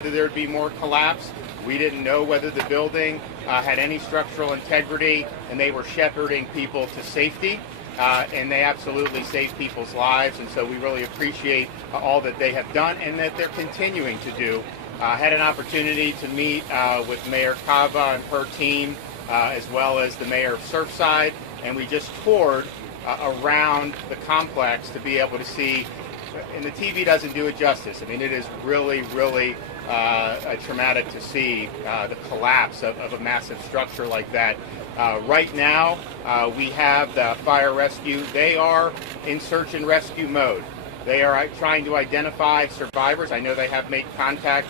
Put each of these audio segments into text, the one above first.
There'd be more collapse. We didn't know whether the building had any structural integrity, and they were shepherding people to safety. And they absolutely saved people's lives, and so we really appreciate all that they have done and that they're continuing to do. I had an opportunity to meet with Mayor Cava and her team, as well as the mayor of Surfside, and we just toured around the complex to be able to see, and the TV doesn't do it justice. I mean, it is really, really traumatic to see the collapse of a massive structure like that. Right now, we have the fire rescue. They are in search and rescue mode. They are trying to identify survivors. I know they have made contact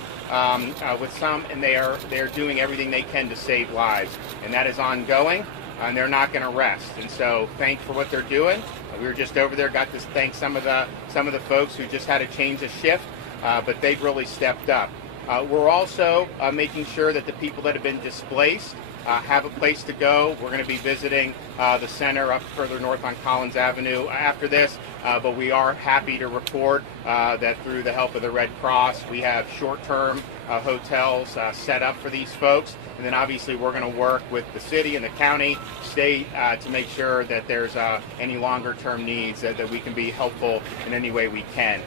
with some, and they're doing everything they can to save lives, and that is ongoing. And they're not going to rest. And so, thanks for what they're doing. We were just over there, got to thank some of the folks who just had to change a shift, but they've really stepped up. We're also making sure that the people that have been displaced have a place to go. We're going to be visiting the center up further north on Collins Avenue after this, but we are happy to report that through the help of the Red Cross, we have short-term hotels set up for these folks. And then obviously we're going to work with the city and the county, state, to make sure that there's any longer-term needs that we can be helpful in any way we can.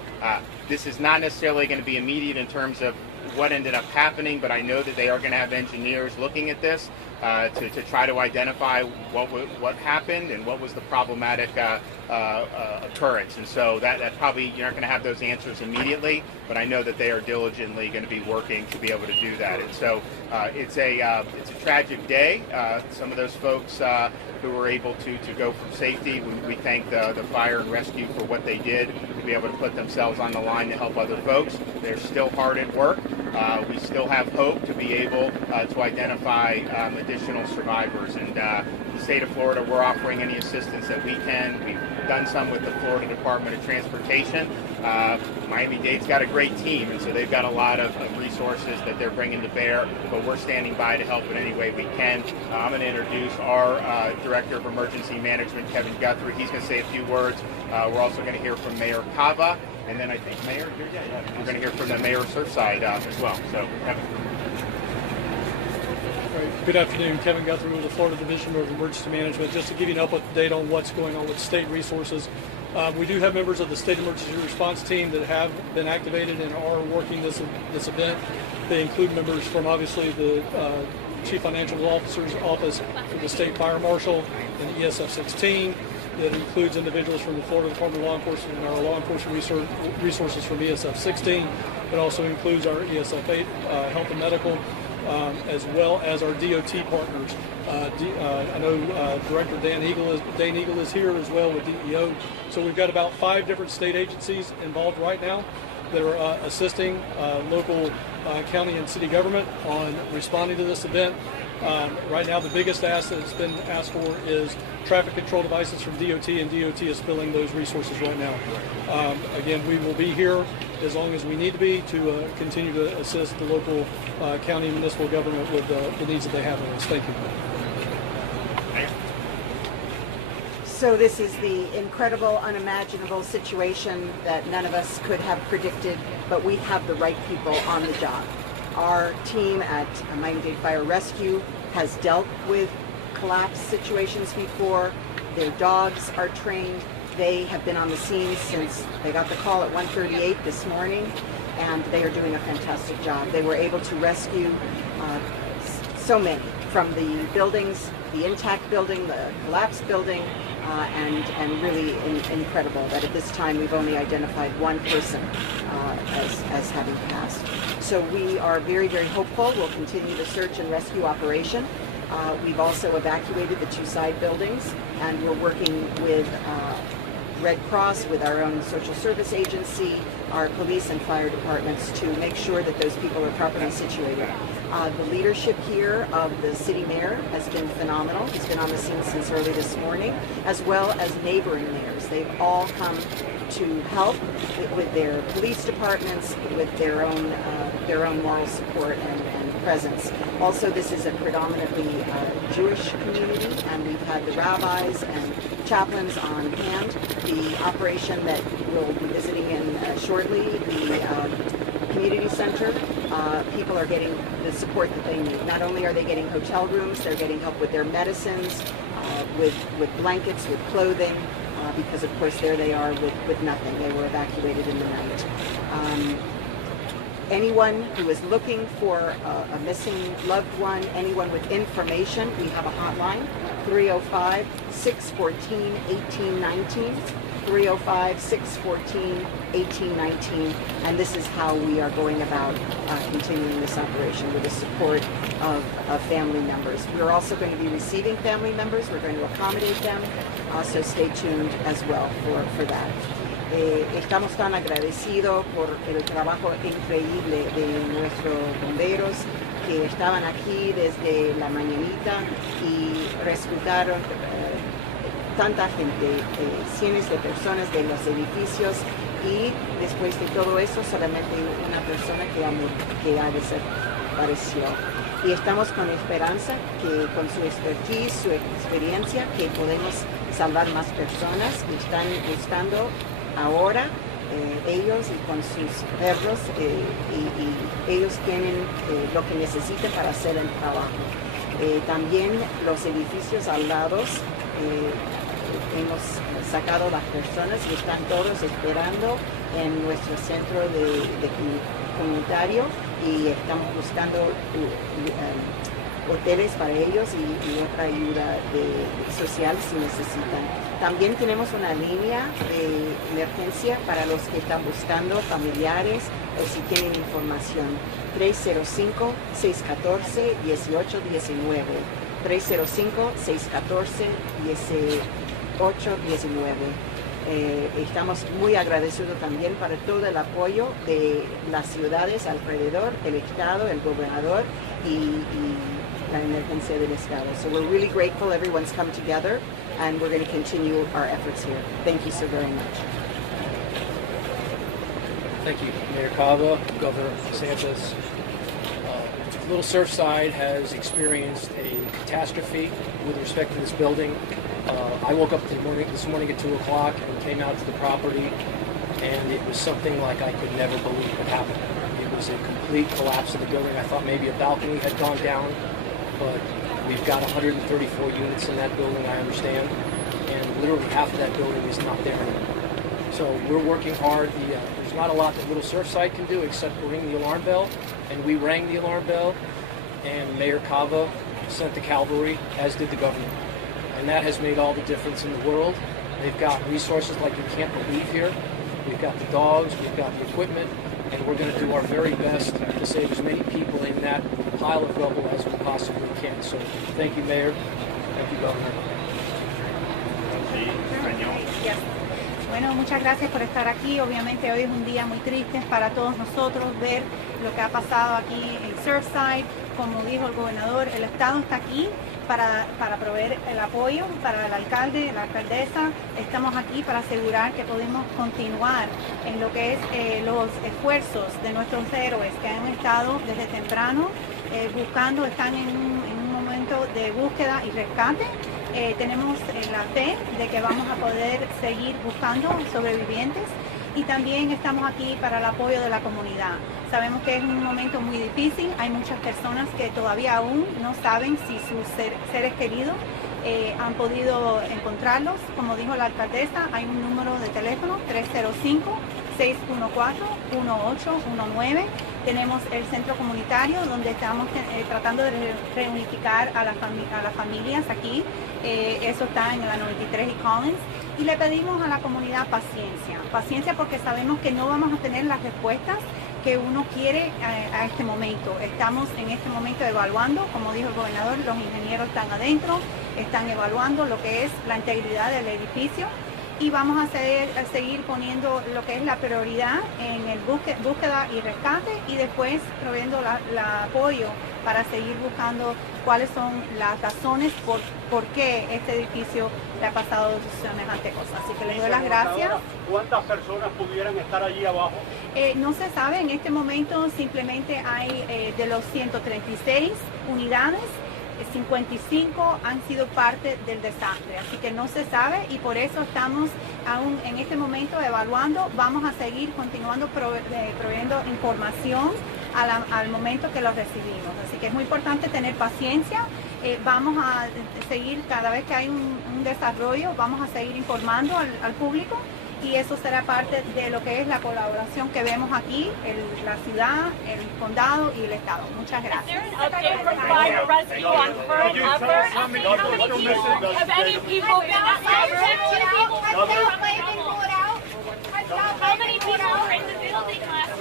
This is not necessarily going to be immediate in terms of what ended up happening, but I know that they are going to have engineers looking at this to try to identify what happened and what was the problematic occurrence. And so that probably, you're not going to have those answers immediately, but I know that they are diligently going to be working to be able to do that. And so it's a tragic day. Some of those folks who were able to go from safety, we thank the fire and rescue for what they did to be able to put themselves on the line to help other folks. They're still hard at work. We still have hope to be able to identify additional survivors. And the state of Florida, we're offering any assistance that we can. We've done some with the Florida Department of Transportation. Miami-Dade's got a great team, and so they've got a lot of resources that they're bringing to bear, but we're standing by to help in any way we can. I'm going to introduce our Director of Emergency Management, Kevin Guthrie. He's going to say a few words. We're also going to hear from Mayor Cava, and then I think Mayor, we're going to hear from the Mayor of Surfside as well. So, Kevin. Good afternoon, Kevin Guthrie with the Florida Division of Emergency Management. Just to give you an update on what's going on with state resources, we do have members of the State Emergency Response Team that have been activated and are working this event. They include members from obviously the Chief Financial Officer's Office, the State Fire Marshal, and ESF 16. That includes individuals from the Florida Department of Law Enforcement and our law enforcement resources from ESF 16. It also includes our ESF 8 Health and Medical, as well as our DOT partners. I know Director Dan Eagle is here as well with DEO. So we've got about 5 different state agencies involved right now that are assisting local county and city government on responding to this event. Right now, the biggest ask that's been asked for is traffic control devices from DOT, and DOT is filling those resources right now. Again, we will be here as long as we need to be to continue to assist the local county and municipal government with the needs that they have in us. Thank you. So this is the incredible, unimaginable situation that none of us could have predicted, but we have the right people on the job. Our team at Miami-Dade Fire Rescue has dealt with collapse situations before. Their dogs are trained. They have been on the scene since they got the call at 1:38 this morning, and they are doing a fantastic job. They were able to rescue so many from the buildings, the intact building, the collapsed building, and really incredible that at this time we've only identified one person as having passed. So we are very, very hopeful. We'll continue the search and rescue operation. We've also evacuated the 2 side buildings, and we're working with Red Cross, with our own social service agency, our police and fire departments to make sure that those people are properly situated. The leadership here of the city mayor has been phenomenal. He's been on the scene since early this morning, as well as neighboring mayors. They've all come to help with their police departments, with their own moral support and presence. Also, this is a predominantly Jewish community, and we've had the rabbis and chaplains on hand. The operation that we'll be visiting in shortly, the community center, people are getting the support that they need. Not only are they getting hotel rooms, they're getting help with their medicines, with blankets, with clothing, because of course there they are with nothing. They were evacuated in the night. Anyone who is looking for a missing loved one, anyone with information, we have a hotline, 305-614-1819, 305-614-1819, and this is how we are going about continuing this operation with the support of family members. We're also going to be receiving family members. We're going to accommodate them, so stay tuned as well for that. Estamos tan agradecidos por el trabajo increíble de nuestros bomberos que estaban aquí desde la mañanita y rescataron tanta gente, cientos de personas de los edificios, y después de todo eso solamente una persona que ha desaparecido. Y estamos con esperanza que con su expertise, su experiencia, que podemos salvar más personas que están buscando ahora, ellos y con sus perros, y ellos tienen lo que necesitan para hacer el trabajo. También los edificios al lado, hemos sacado las personas y están todos esperando en nuestro centro de comunitario, y estamos buscando hoteles para ellos y otra ayuda social si necesitan. También tenemos una línea de emergencia para los que están buscando familiares o si tienen información. 305-614-1819. 305-614-1819. Estamos muy agradecidos también para todo el apoyo de las ciudades alrededor, el Estado, el gobernador y la emergencia del Estado. So we're really grateful everyone's come together, and we're going to continue our efforts here. Thank you so very much. Thank you, Mayor Cava, Governor DeSantis. Little Surfside has experienced a catastrophe with respect to this building. I woke up this morning at 2 o'clock and came out to the property, and it was something like I could never believe would happen. It was a complete collapse of the building. I thought maybe a balcony had gone down, but we've got 134 units in that building, I understand, and literally half of that building is not there anymore. So we're working hard. There's not a lot that Little Surfside can do except ring the alarm bell, and we rang the alarm bell, and Mayor Cava sent the cavalry, as did the governor. And that has made all the difference in the world. They've got resources like you can't believe here. We've got the dogs, we've got the equipment, and we're going to do our very best to save as many people in that pile of rubble as we possibly can. So thank you, Mayor. Thank you, Governor. Bueno, muchas gracias por estar aquí. Obviamente hoy es un día muy triste para todos nosotros ver lo que ha pasado aquí en Surfside. Como dijo el gobernador, el Estado está aquí para proveer el apoyo para el alcalde, la alcaldesa. Estamos aquí para asegurar que podemos continuar en lo que es los esfuerzos de nuestros héroes que han estado desde temprano buscando, están en un momento de búsqueda y rescate. Tenemos la fe de que vamos a poder seguir buscando sobrevivientes, y también estamos aquí para el apoyo de la comunidad. Sabemos que es un momento muy difícil, hay muchas personas que todavía aún no saben si sus seres queridos han podido encontrarlos. Como dijo la alcaldesa, hay un número de teléfono, 305-614-1819. Tenemos el centro comunitario donde estamos tratando de reunificar a las familias aquí. Eso está en la 93 y Collins. Y le pedimos a la comunidad paciencia porque sabemos que no vamos a tener las respuestas que uno quiere a este momento. Estamos en este momento evaluando, como dijo el gobernador, los ingenieros están adentro, están evaluando lo que es la integridad del edificio, y vamos a seguir poniendo lo que es la prioridad en el búsqueda y rescate, y después proveyendo el apoyo para seguir buscando cuáles son las razones por qué este edificio le ha pasado semejante cosa. Así que les doy las gracias. ¿Cuántas personas pudieran estar allí abajo? No se sabe, en este momento simplemente hay de los 136 unidades, 55 han sido parte del desastre, así que no se sabe y por eso estamos aún en este momento evaluando. Vamos a seguir continuando proveyendo información al momento que lo recibimos, así que es muy importante tener paciencia. Vamos a seguir, cada vez que hay un desarrollo, vamos a seguir informando al público y eso será parte de lo que es la colaboración que vemos aquí, la ciudad, el condado y el estado. Muchas gracias. How many people were in the building last